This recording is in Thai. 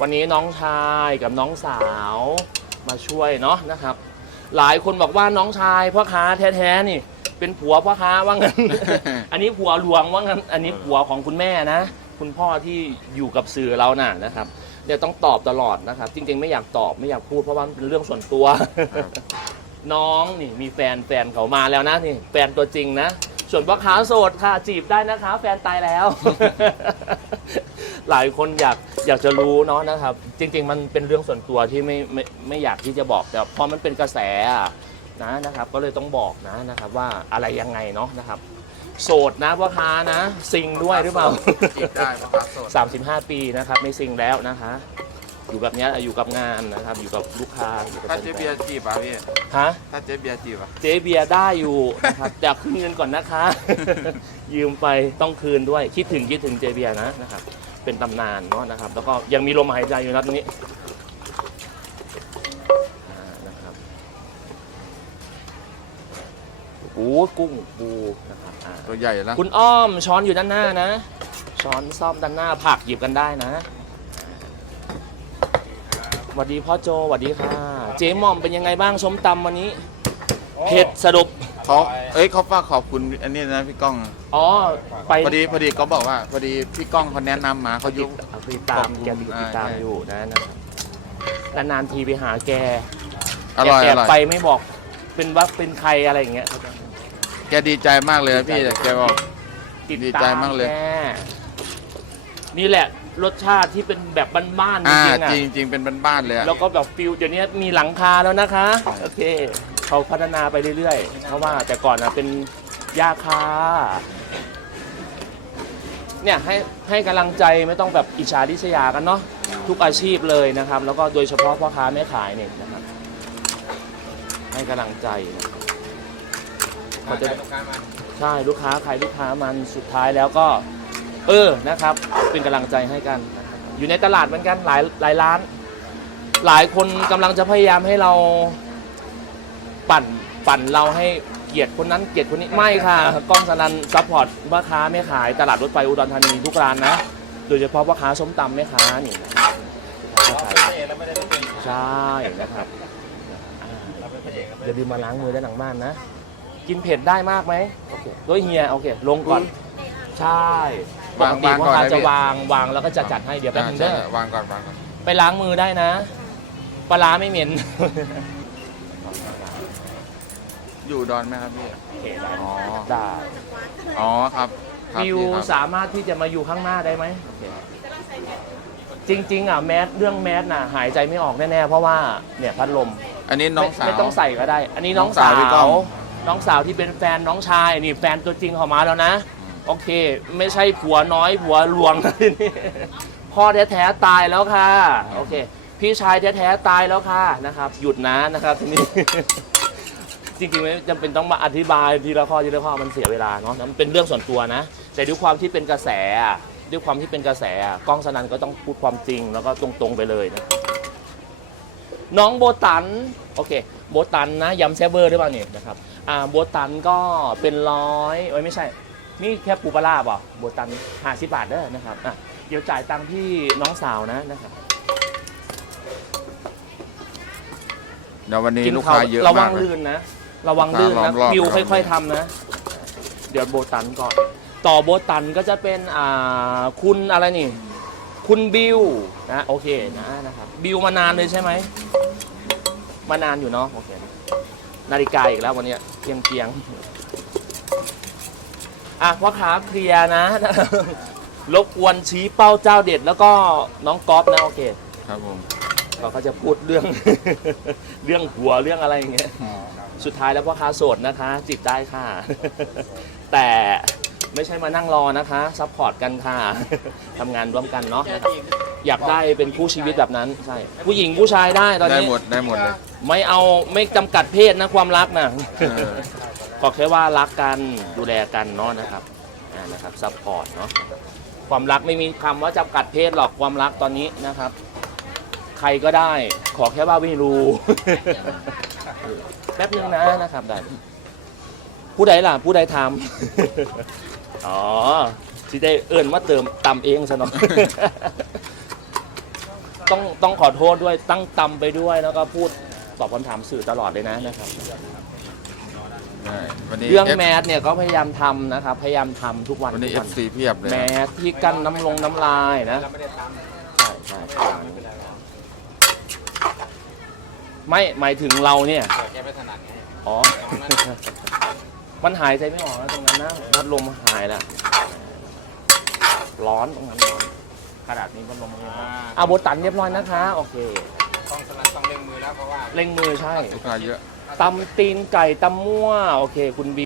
วันนี้น้องชายกับน้องสาวมาช่วยเนาะนะครับ หลายคนบอกว่าน้องชายพ่อค้าแท้ๆนี่ เป็นผัวพ่อค้าว่างั้น อันนี้ผัวหลวงว่างั้น อันนี้ผัวของคุณแม่นะ คุณพ่อที่อยู่กับสื่อเราน่ะนะครับเดี๋ยวต้องตอบตลอดนะครับ จริง ๆ ไม่อยากตอบไม่อยากพูดเพราะว่ามันเป็นเรื่องส่วนตัว น้องนี่มีแฟนแฟนเขามาแล้วนะนี่แฟนตัวจริงนะ ส่วนพ่อค้าโสดค่ะจีบได้นะคะ แฟนตายแล้ว หลายคนอยากอยากจะรู้เนาะนะครับ จริง ๆ มันเป็นเรื่องส่วนตัวที่ไม่ไม่ไม่อยากที่จะบอกแต่พอมันเป็นกระแสอะนะนะครับ ก็เลยต้องบอกนะนะครับ ว่าอะไรยังไงเนาะนะครับ โสดนะพ่อค้านะซิงด้วยหรือเปล่า จีบได้พ่อค้าโสด35 ปีนะครับไม่ซิงแล้วนะคะ อยู่แบบเนี้ยอยู่กับงานนะครับ อยู่กับลูกค้าอยู่กับถ้าเจ๊เบียร์จีบอะพี่ฮะ ถ้าเจ๊เบียร์จีบอะ เจ๊เบียร์ได้อยู่นะครับ แต่คืนเงินก่อนนะคะ ยืมไปต้องคืนด้วย คิดถึงคิดถึงเจเบียร์นะนะครับ เป็นตำนานเนาะนะครับ แล้วก็ยังมีลมหายใจอยู่นะตรงนี้อ่านะครับโอ้กุ้งปูนะครับอ่าตัวใหญ่แล้วคุณอ้อมช้อนอยู่ด้านหน้านะ ช้อนซ่อมด้านหน้าผักหยิบกันได้นะสวัสดีพ่อโจสวัสดีค่ะ เจ๊หม่อมเป็นยังไงบ้างส้มตำวันนี้ เผ็ดสรุป เขาเอ้ยเขาฝากขอบคุณอันนี้นะพี่ก้องอ๋อไปพอดีพอดีเขาบอกว่า พอดีพี่ก้องเขาแนะนำมาเขายุติดตามแกติดอ่าตามใช่อยู่นะนะครับนานๆทีไปหาแกอร่อยแกอร่อยไปไม่บอกเป็นว่าเป็นใครอะไรอย่างเงี้ย แกดีใจมากเลยนะพี่แต่แกบอก ติดดีตาใจมมากเลยแกนี่แหละรสชาติที่เป็นแบบบ้านๆจอ่าริงๆอะจริงจริงเป็นบ้านๆเลยอะ แล้วก็แบบฟิลเดี๋ยวนี้มีหลังคาแล้วนะคะ โอเค เขาพัฒนาไปเรื่อยๆ เพราะว่าแต่ก่อนนะเป็นหญ้าคาเนี่ยให้ให้กำลังใจไม่ต้องแบบอิจฉาริษยากันเนาะทุกอาชีพเลยนะครับ แล้วก็โดยเฉพาะพ่อค้าแม่ขายเนี่ยนะครับ ให้กำลังใจนะครับเขาจะใช่ลูกค้าใครลูกค้ามันสุดท้ายแล้วก็ เออนะครับ เป็นกำลังใจให้กันนะครับอยู่ในตลาดเหมือนกันหลายหลายร้าน หลายคนกำลังจะพยายามให้เรา ปั่นปั่นเราให้เกลียดคนนั้นเกลียดคนนี้ไม่ค่ะกล้องสนันซัพพอร์ตพ่อค้าแม่ขายตลาดรถไฟอุดรธานีทุกร้านนะโดยเฉพาะพ่อค้าส้มตำแม่ค้านี่นะครับใช่นะครับอ่าอย่าลืมมาล้างมือด้านหลังบ้านนะ กินเผ็ดได้มากไหมโอเคด้วยเฮียโอเคลงก่อน ใช่ปกติพ่อค้าจะวางวางแล้วก็จะจัดให้เดี๋ยวแป๊บอ่านึงใช่เด้อวางก่อนวางก่อนไปล้างมือได้นะปลาร้าไม่เหม็น อยู่อุดอนไหมครับพี่โอเคได้อ๋อ ได้ อ๋อครับครับวิวพี่ครับ สามารถที่จะมาอยู่ข้างหน้าได้ไหมโอเคจริง ๆ อะแมสเรื่องแมสน่ะหายใจไม่ออกแน่ๆ เพราะว่าเนี่ยพัดลมอันนี้น้องไม่สาวไม่ต้องใส่ก็ได้ อันนี้น้องน้องสาสาวว พี่ก้อง น้องสาวที่เป็นแฟนน้องชายนี่แฟนตัวจริงเขามาแล้วนะ โอเค ไม่ใช่ผัวน้อยผัวหลวง นี่พ่อแท้ๆตายแล้วค่ะ โอเค พี่ชายแท้ๆตายแล้วค่ะนะครับ หยุดนะนะครับทีนี้ จริงๆไม่จำเป็นต้องมาอธิบายทีละข้อทีละข้อมันเสียเวลาเนาะมันเป็นเรื่องส่วนตัวนะ แต่ด้วยความที่เป็นกระแสอะด้วยความที่เป็นกระแสอะกล้องสนันก็ต้องพูดความจริงแล้วก็ตรงๆไปเลยนะน้องโบตันโอเคโบตันนะยำแซบเบอร์หรือเปล่าเนี่ยนะครับอ่าโบตันก็เป็นร้อยโอ้ยไม่ใช่ นี่แค่ปูปลาร้าป่ะโบตันห้าสิบบาทเด้อนะครับอะเดี๋ยวจ่ายตังค์ที่น้องสาวนะนะครับเดี๋ยววันนี้กินลูกเขาค้าเยอะระวัมางกเลย ลื่นนะ ระวังลื่นลูกนะค้าล้อมรอบคิวครับค่อย ๆทำนะ เดี๋ยวโบตันก่อน ต่อโบตันก็จะเป็นอ่าคุณอะไรนี่ คุณบิวนะโอเคนะนะครับบิวมานานเลยใช่ไหมมานานอยู่เนาะโอเคนาฬิกาอีกแล้ววันเนี้ยเกียงเกียงๆอะพ่อค้าเคลียร์นะ รบกวนชี้เป้าเจ้าเด็ดแล้วก็น้องก๊อฟนะโอเค ครับผม เราก็จะพูดเรื่อง เรื่องหัวเรื่องอะไรอย่างเงี้ย สุดท้ายแล้วพ่อค้าโสดนะคะจิบได้ค่ะ แต่ไม่ใช่มานั่งรอนะคะซัพพอร์ตกันค่ะ ทำงานร่วมกันเนาะนะครับอยากได้เป็นคู่ชีวิตแบบนั้นใช่ผู้หญิงผู้ชายได้ตอนได้นี้หมดได้หมดเลยไม่เอาไม่จำกัดเพศนะความรักนะเออขอแค่ว่ารักกันดูแลกันเนาะนะครับอ่านะครับซัพพอร์ตเนาะความรักไม่มีคำว่าจำกัดเพศหรอกความรักตอนนี้นะครับ ใครก็ได้ ขอแค่ว่าไม่รู้ แป๊บนึงนะนะครับได้ผู้ใดล่ะ ผู้ใดทำอ๋อที่ได้เอิญมาเติมตำเองซะเนาะต้องต้องขอโทษด้วยตั้งตำไปด้วยแล้วก็พูดตอบคำถามสื่อตลอดเลยนะนะครับใช่วันนี้ เรื่อง F แมสเนี่ยก็พยายามทำนะครับ พยายามทำทุกวันวันนี้ทุกวัน FC เพียบเลย แมสที่กั้นน้ำลงน้ำลายนะ เราไม่ได้ท ใช่ใช่ประมาณนี้ ไม่หมายถึงเราเนี่ยำแต่แกไม่ถนัดไงอ๋อ มันหายใจไม่ออกแล้วตรงนั้นนะพัดลมหายแล้ว ร้อนตรงนั้นร้อนกระดาษนี้พัดลมมันร้อนอะโบตันเรียบร้อยนะคะ โอเค ต้องถนัดต้องเล่งมือแล้วเพราะว่าเร่งมือใช่ ลูกค้าเยอะ ตำตีนไก่ตำมั่ว โอเค คุณบี